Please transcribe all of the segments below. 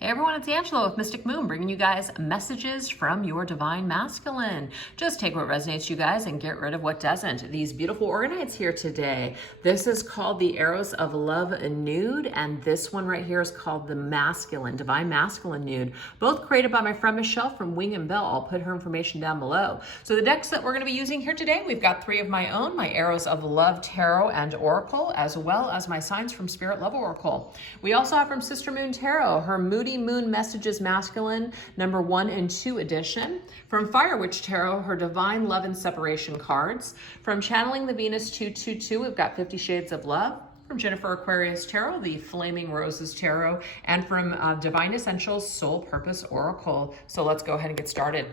Hey everyone, it's Angela with Mystic Moon, bringing you guys messages from your divine masculine. Just take what resonates, you guys, and get rid of what doesn't. These beautiful orgonites here today. This is called the Arrows of Love Nude, and this one right here is called the Masculine, Divine Masculine Nude. Both created by my friend Michele from Wing and Bell. I'll put her information down below. So the decks that we're going to be using here today, we've got three of my own, my Arrows of Love Tarot and Oracle, as well as my Signs from Spirit Love Oracle. We also have from Sister Moon Tarot, her Moody Moon Messages Masculine, number 1 and 2 edition. From Fire Witch Tarot, her Divine Love and Separation cards. From Channeling the Venus 222, we've got 50 Shades of Love. From Jennifer Aquarius Tarot, the Flaming Roses Tarot. And from Divine Essentials Soul Purpose Oracle. So let's go ahead and get started.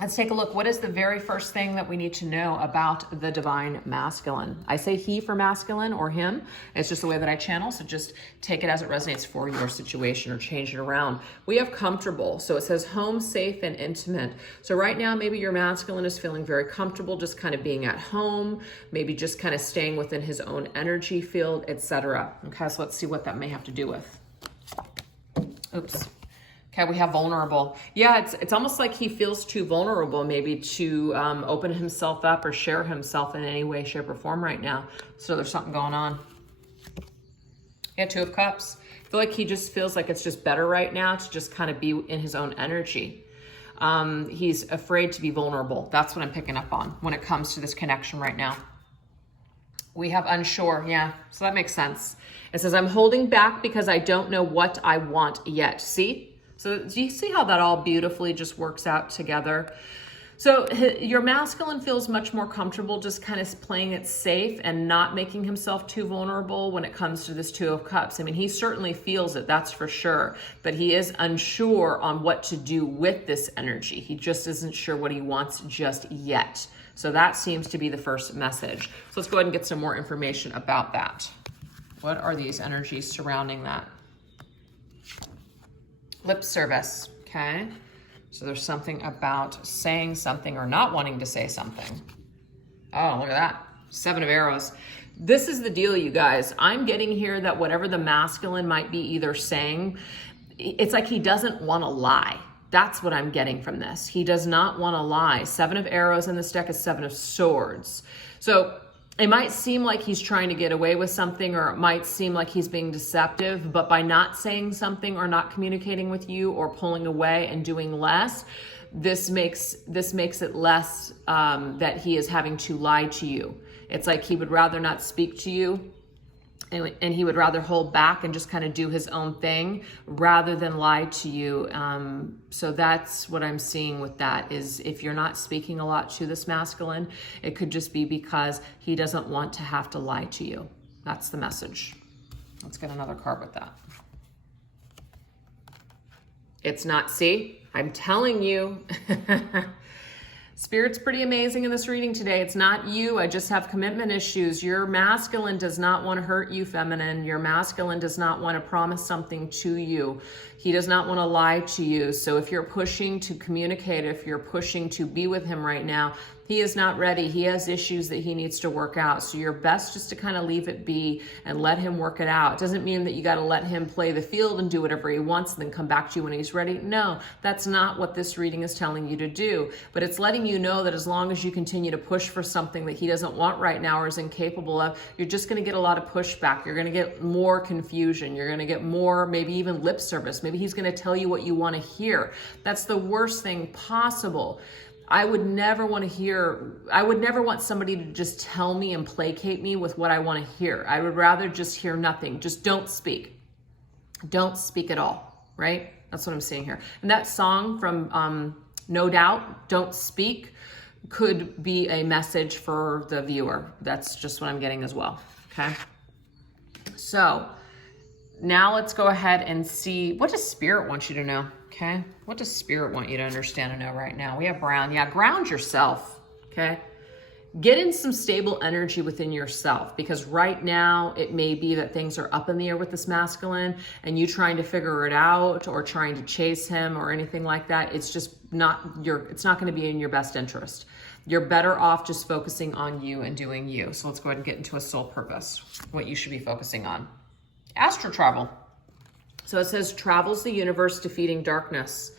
Let's take a look. What is the very first thing that we need to know about the divine masculine? I say he for masculine or him. It's just the way that I channel, so just take it as it resonates for your situation or change it around. We have comfortable, so it says home, safe, and intimate. So right now, maybe your masculine is feeling very comfortable, just kind of being at home, maybe just kind of staying within his own energy field, etc. Okay, so let's see what that may have to do with. Oops. Okay, we have vulnerable. Yeah, it's almost like he feels too vulnerable maybe to open himself up or share himself in any way, shape, or form right now. So there's something going on. Yeah, Two of Cups. I feel like he just feels like it's just better right now to just kind of be in his own energy. He's afraid to be vulnerable. That's what I'm picking up on when it comes to this connection right now. We have unsure, yeah, so that makes sense. It says, I'm holding back because I don't know what I want yet. See? So do you see how that all beautifully just works out together? So your masculine feels much more comfortable just kind of playing it safe and not making himself too vulnerable when it comes to this Two of Cups. I mean, he certainly feels it, that's for sure. But he is unsure on what to do with this energy. He just isn't sure what he wants just yet. So that seems to be the first message. So let's go ahead and get some more information about that. What are these energies surrounding that? Lip service, okay? So there's something about saying something or not wanting to say something. Oh, look at that. 7 of Arrows. This is the deal, you guys. I'm getting here that whatever the masculine might be either saying, it's like he doesn't want to lie. That's what I'm getting from this. He does not want to lie. 7 of Arrows in this deck is 7 of Swords. So it might seem like he's trying to get away with something, or it might seem like he's being deceptive, but by not saying something or not communicating with you or pulling away and doing less, this makes it less that he is having to lie to you. It's like he would rather not speak to you, and he would rather hold back and just kind of do his own thing rather than lie to you. So that's what I'm seeing with that, is if you're not speaking a lot to this masculine, it could just be because he doesn't want to have to lie to you. That's the message. Let's get another card with that. It's not, see, I'm telling you. Spirit's pretty amazing in this reading today. It's not you. I just have commitment issues. Your masculine does not want to hurt you, feminine. Your masculine does not want to promise something to you. He does not want to lie to you. So if you're pushing to communicate, if you're pushing to be with him right now, he is not ready. He has issues that he needs to work out. So you're best just to kind of leave it be and let him work it out. It doesn't mean that you got to let him play the field and do whatever he wants and then come back to you when he's ready. No, that's not what this reading is telling you to do. But it's letting you know that as long as you continue to push for something that he doesn't want right now or is incapable of, you're just going to get a lot of pushback. You're going to get more confusion. You're going to get more, maybe even lip service. Maybe he's going to tell you what you want to hear. That's the worst thing possible. I would never want somebody to just tell me and placate me with what I want to hear. I would rather just hear nothing. Just don't speak. Don't speak at all, right? That's what I'm seeing here. And that song from No Doubt, Don't Speak, could be a message for the viewer. That's just what I'm getting as well, okay? So now let's go ahead and see, what does Spirit want you to know? Okay, what does Spirit want you to understand and know right now? We have Brown. Yeah, ground yourself, okay? Get in some stable energy within yourself, because right now it may be that things are up in the air with this masculine and you trying to figure it out or trying to chase him or anything like that. It's just not it's not going to be in your best interest. You're better off just focusing on you and doing you. So let's go ahead and get into a soul purpose, what you should be focusing on. Astral travel. So it says travels the universe defeating darkness.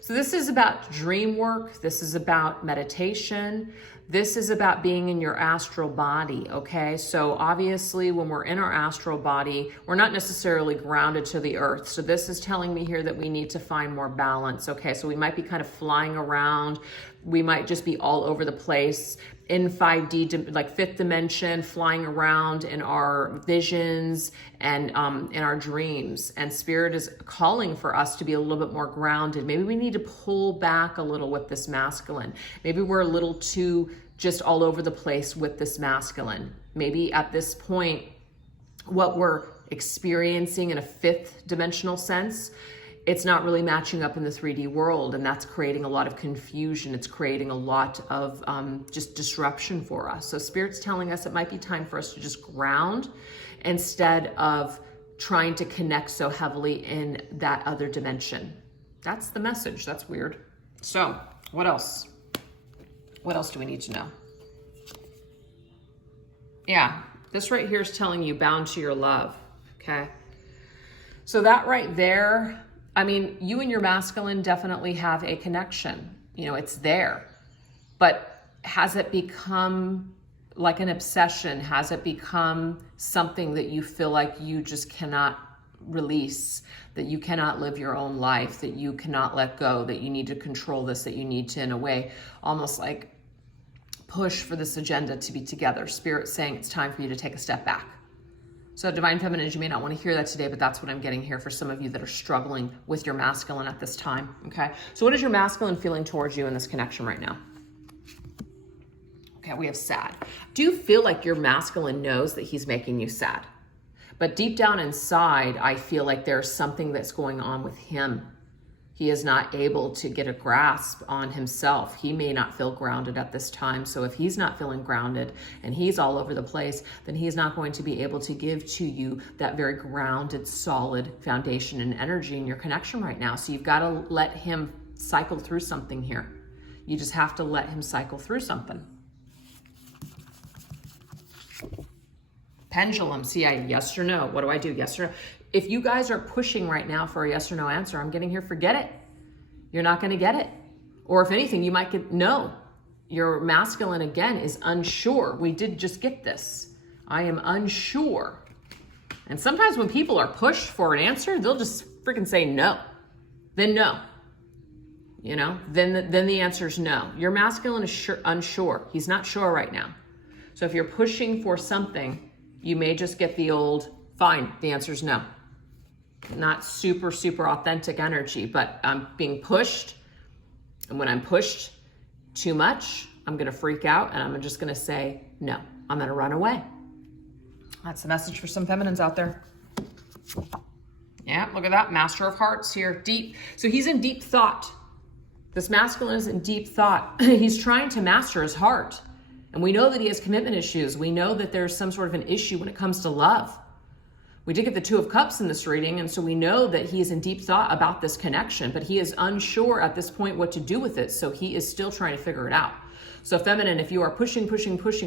So this is about dream work. This is about meditation. This is about being in your astral body, okay? So obviously when we're in our astral body, we're not necessarily grounded to the earth. So this is telling me here that we need to find more balance, okay? So we might be kind of flying around. We might just be all over the place in 5D, like fifth dimension, flying around in our visions and in our dreams. And Spirit is calling for us to be a little bit more grounded. Maybe we need to pull back a little with this masculine. Maybe we're a little too just all over the place with this masculine. Maybe at this point, what we're experiencing in a fifth dimensional sense, it's not really matching up in the 3D world, and that's creating a lot of confusion. It's creating a lot of just disruption for us. So Spirit's telling us it might be time for us to just ground instead of trying to connect so heavily in that other dimension. That's the message. That's weird. So what else? What else do we need to know? Yeah, this right here is telling you bound to your love, okay? So that right there, I mean, you and your masculine definitely have a connection. You know, it's there. But has it become like an obsession? Has it become something that you feel like you just cannot release, that you cannot live your own life, that you cannot let go, that you need to control this, that you need to, in a way, almost like push for this agenda to be together? Spirit saying it's time for you to take a step back. So Divine Feminines, you may not want to hear that today, but that's what I'm getting here for some of you that are struggling with your masculine at this time, okay? So what is your masculine feeling towards you in this connection right now? Okay, we have sad. Do you feel like your masculine knows that he's making you sad? But deep down inside, I feel like there's something that's going on with him. He is not able to get a grasp on himself. He may not feel grounded at this time. So if he's not feeling grounded and he's all over the place, then he's not going to be able to give to you that very grounded, solid foundation and energy in your connection right now. So you've got to let him cycle through something here. You just have to let him cycle through something. Pendulum, see, yes or no. What do I do? Yes or no? If you guys are pushing right now for a yes or no answer, I'm getting here, forget it. You're not going to get it. Or if anything, you might get no. Your masculine, again, is unsure. We did just get this. I am unsure. And sometimes when people are pushed for an answer, they'll just freaking say no. Then no. You know, then the answer is no. Your masculine is unsure. He's not sure right now. So if you're pushing for something, you may just get the old, fine, the answer is no. Not super, super authentic energy, but I'm being pushed. And when I'm pushed too much, I'm going to freak out and I'm just going to say, no, I'm going to run away. That's the message for some feminines out there. Yeah, look at that. Master of Hearts here. Deep. So he's in deep thought. This masculine is in deep thought. He's trying to master his heart. And we know that he has commitment issues. We know that there's some sort of an issue when it comes to love. We did get the Two of Cups in this reading, and so we know that he is in deep thought about this connection, but he is unsure at this point what to do with it, so he is still trying to figure it out. So feminine, if you are pushing,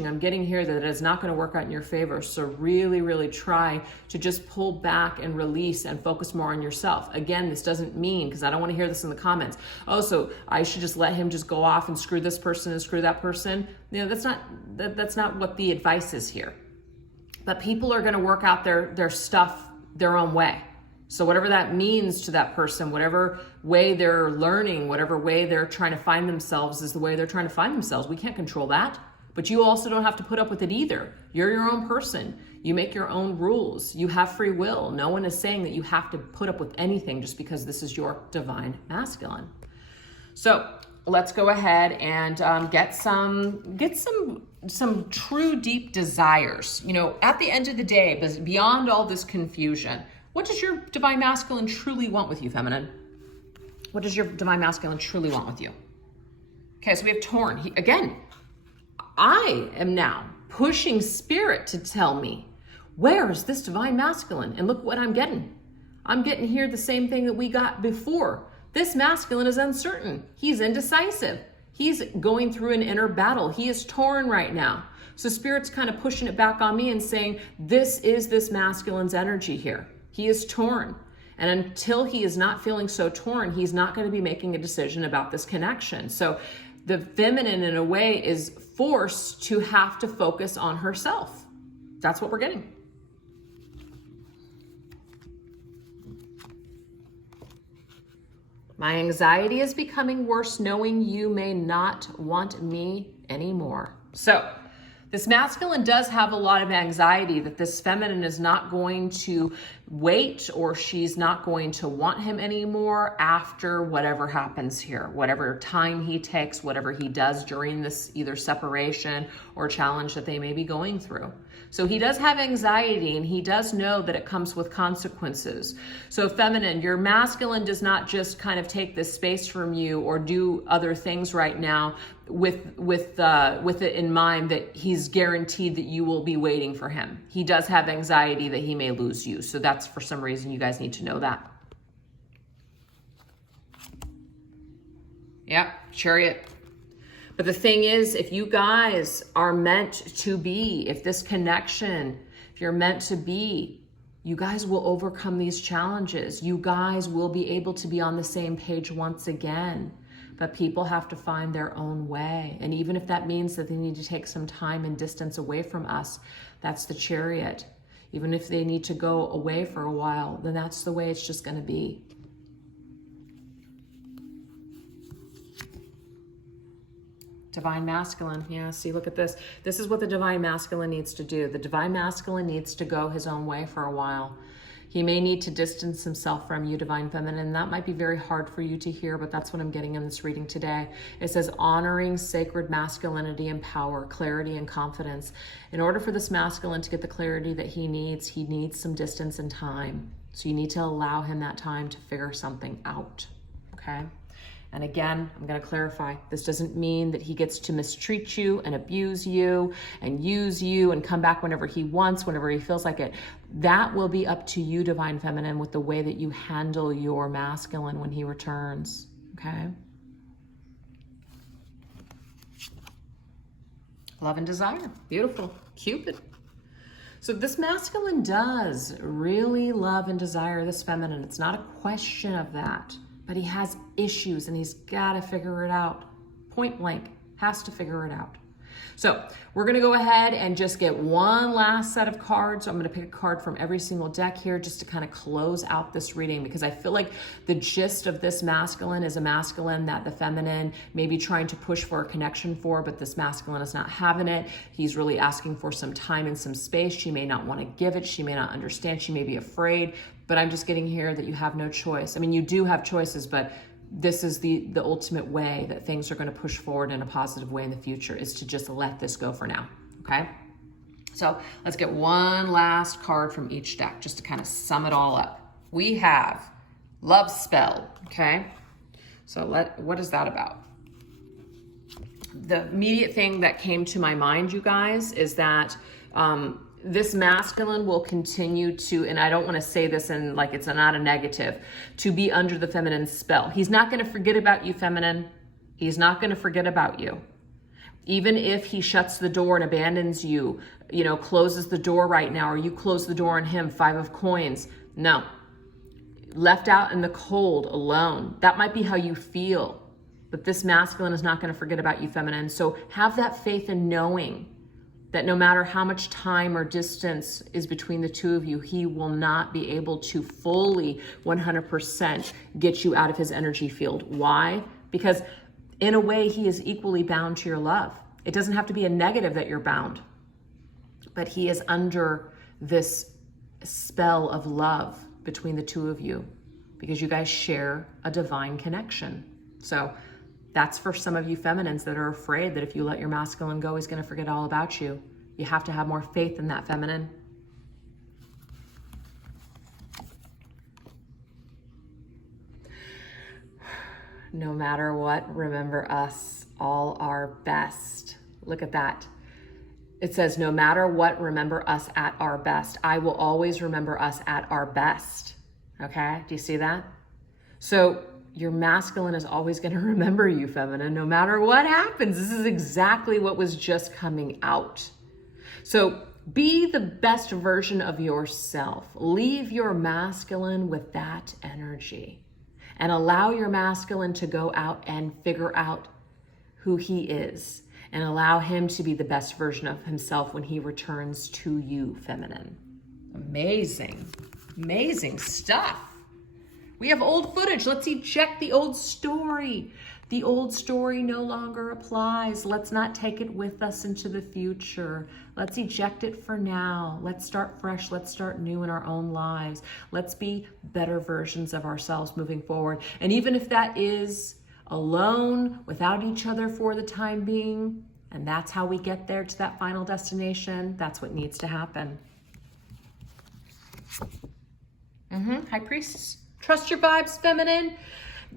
I'm getting here that it is not going to work out in your favor, so really, really try to just pull back and release and focus more on yourself. Again, this doesn't mean, because I don't want to hear this in the comments, oh, so I should just let him just go off and screw this person and screw that person. You know, that's not what the advice is here. But people are going to work out their stuff their own way. So whatever that means to that person, whatever way they're learning, whatever way they're trying to find themselves is the way they're trying to find themselves. We can't control that. But you also don't have to put up with it either. You're your own person. You make your own rules. You have free will. No one is saying that you have to put up with anything just because this is your divine masculine. So let's go ahead and get some true deep desires. You know, at the end of the day, beyond all this confusion, what does your divine masculine truly want with you, feminine? What does your divine masculine truly want with you? Okay, so we have torn. Again, I am now pushing spirit to tell me, where is this divine masculine? And look what I'm getting. I'm getting here the same thing that we got before. This masculine is uncertain. He's indecisive. He's going through an inner battle. He is torn right now. So Spirit's kind of pushing it back on me and saying, this is this masculine's energy here. He is torn. And until he is not feeling so torn, he's not going to be making a decision about this connection. So the feminine, in a way, is forced to have to focus on herself. That's what we're getting. My anxiety is becoming worse knowing you may not want me anymore. So this masculine does have a lot of anxiety that this feminine is not going to wait, or she's not going to want him anymore after whatever happens here, whatever time he takes, whatever he does during this either separation or challenge that they may be going through. So he does have anxiety, and he does know that it comes with consequences. So feminine, your masculine does not just kind of take this space from you or do other things right now with it in mind that he's guaranteed that you will be waiting for him. He does have anxiety that he may lose you. So that's, for some reason, you guys need to know that. Yep, Chariot. But the thing is, if you guys are meant to be, if this connection, if you're meant to be, you guys will overcome these challenges. You guys will be able to be on the same page once again. But people have to find their own way. And even if that means that they need to take some time and distance away from us, that's the Chariot. Even if they need to go away for a while, then that's the way it's just going to be. Divine Masculine. Yeah, see, look at this. This is what the Divine Masculine needs to do. The Divine Masculine needs to go his own way for a while. He may need to distance himself from you, Divine Feminine. That might be very hard for you to hear, but that's what I'm getting in this reading today. It says honoring sacred masculinity and power, clarity and confidence. In order for this masculine to get the clarity that he needs some distance and time. So you need to allow him that time to figure something out, okay? And again, I'm going to clarify, this doesn't mean that he gets to mistreat you and abuse you and use you and come back whenever he wants, whenever he feels like it. That will be up to you, Divine Feminine, with the way that you handle your masculine when he returns, okay? Love and desire, beautiful, Cupid. So this masculine does really love and desire this feminine. It's not a question of that. But he has issues and he's got to figure it out. Point blank, has to figure it out. So we're going to go ahead and just get one last set of cards. I'm going to pick a card from every single deck here just to kind of close out this reading, because I feel like the gist of this masculine is a masculine that the feminine may be trying to push for a connection for, but this masculine is not having it. He's really asking for some time and some space. She may not want to give it. She may not understand. She may be afraid, but I'm just getting here that you have no choice. I mean, you do have choices, but this is the ultimate way that things are going to push forward in a positive way in the future, is to just let this go for now, okay? So let's get one last card from each deck just to kind of sum it all up. We have Love Spell, okay? So what is that about? The immediate thing that came to my mind, you guys, is that this masculine will continue to, and I don't want to say this in like it's not a negative, to be under the feminine spell. He's not going to forget about you, feminine. He's not going to forget about you. Even if he shuts the door and abandons you, you know, closes the door right now, or you close the door on him, 5 of coins. No. Left out in the cold, alone. That might be how you feel. But this masculine is not going to forget about you, feminine. So have that faith in knowing that no matter how much time or distance is between the two of you, he will not be able to fully 100% get you out of his energy field. Why? Because in a way, he is equally bound to your love. It doesn't have to be a negative that you're bound, but he is under this spell of love between the two of you because you guys share a divine connection. So that's for some of you feminines that are afraid that if you let your masculine go, he's going to forget all about you. You have to have more faith in that, feminine. No matter what, remember us all our best. Look at that. It says, no matter what, remember us at our best. I will always remember us at our best. Okay, do you see that? So your masculine is always going to remember you, feminine, no matter what happens. This is exactly what was just coming out. So be the best version of yourself. Leave your masculine with that energy and allow your masculine to go out and figure out who he is and allow him to be the best version of himself when he returns to you, feminine. Amazing, amazing stuff. We have old footage. Let's eject the old story. The old story no longer applies. Let's not take it with us into the future. Let's eject it for now. Let's start fresh. Let's start new in our own lives. Let's be better versions of ourselves moving forward. And even if that is alone, without each other for the time being, and that's how we get there to that final destination, that's what needs to happen. High Priestess. Trust your vibes, feminine.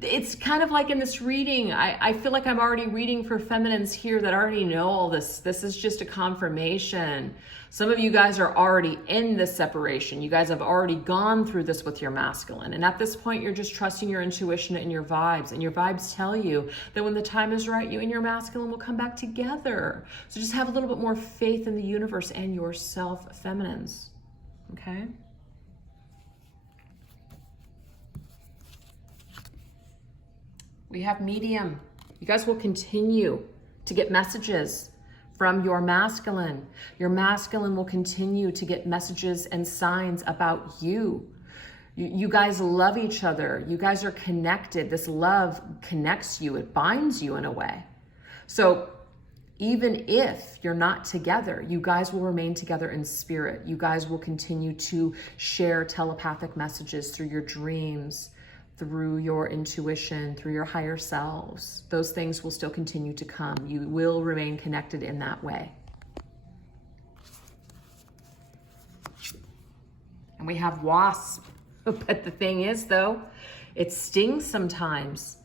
It's kind of like in this reading, I feel like I'm already reading for feminines here that already know all this. This is just a confirmation. Some of you guys are already in this separation. You guys have already gone through this with your masculine. And at this point, you're just trusting your intuition and your vibes. And your vibes tell you that when the time is right, you and your masculine will come back together. So just have a little bit more faith in the universe and yourself, feminines. Okay? We have medium. You guys will continue to get messages from your masculine. Your masculine will continue to get messages and signs about you. You guys love each other. You guys are connected. This love connects you. It binds you in a way. So even if you're not together, you guys will remain together in spirit. You guys will continue to share telepathic messages through your dreams, through your intuition, through your higher selves. Those things will still continue to come. You will remain connected in that way. And we have wasp. But the thing is, though, it stings sometimes.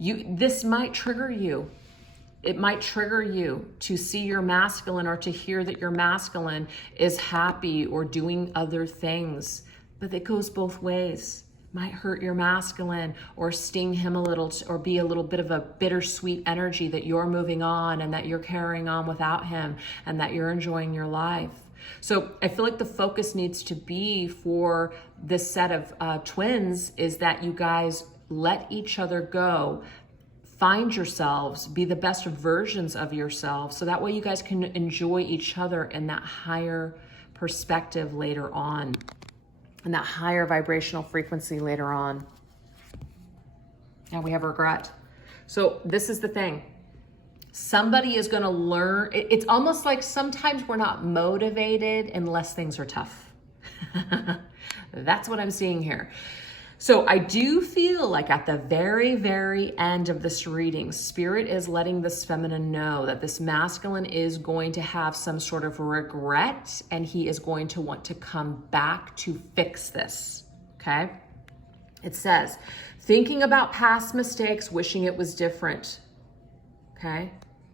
This might trigger you. It might trigger you to see your masculine or to hear that your masculine is happy or doing other things. But it goes both ways. Might hurt your masculine or sting him a little, or be a little bit of a bittersweet energy that you're moving on and that you're carrying on without him and that you're enjoying your life. So I feel like the focus needs to be for this set of twins is that you guys let each other go, find yourselves, be the best versions of yourselves. So that way you guys can enjoy each other in that higher perspective later on, and that higher vibrational frequency later on. Now we have regret. So this is the thing. Somebody is going to learn. It's almost like sometimes we're not motivated unless things are tough. That's what I'm seeing here. So I do feel like at the very, very end of this reading, Spirit is letting this feminine know that this masculine is going to have some sort of regret and he is going to want to come back to fix this, okay? It says, thinking about past mistakes, wishing it was different, okay?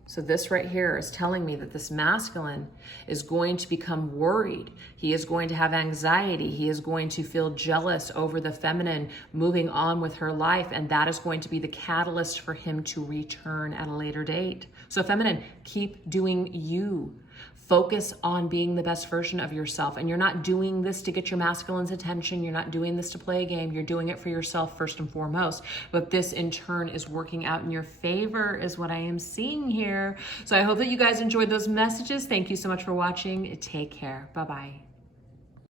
So this right here is telling me that this masculine is going to become worried. He is going to have anxiety. He is going to feel jealous over the feminine moving on with her life. And that is going to be the catalyst for him to return at a later date. So feminine, keep doing you. Focus on being the best version of yourself. And you're not doing this to get your masculine's attention. You're not doing this to play a game. You're doing it for yourself first and foremost. But this in turn is working out in your favor is what I am seeing here. So I hope that you guys enjoyed those messages. Thank you so much for watching. Take care. Bye-bye.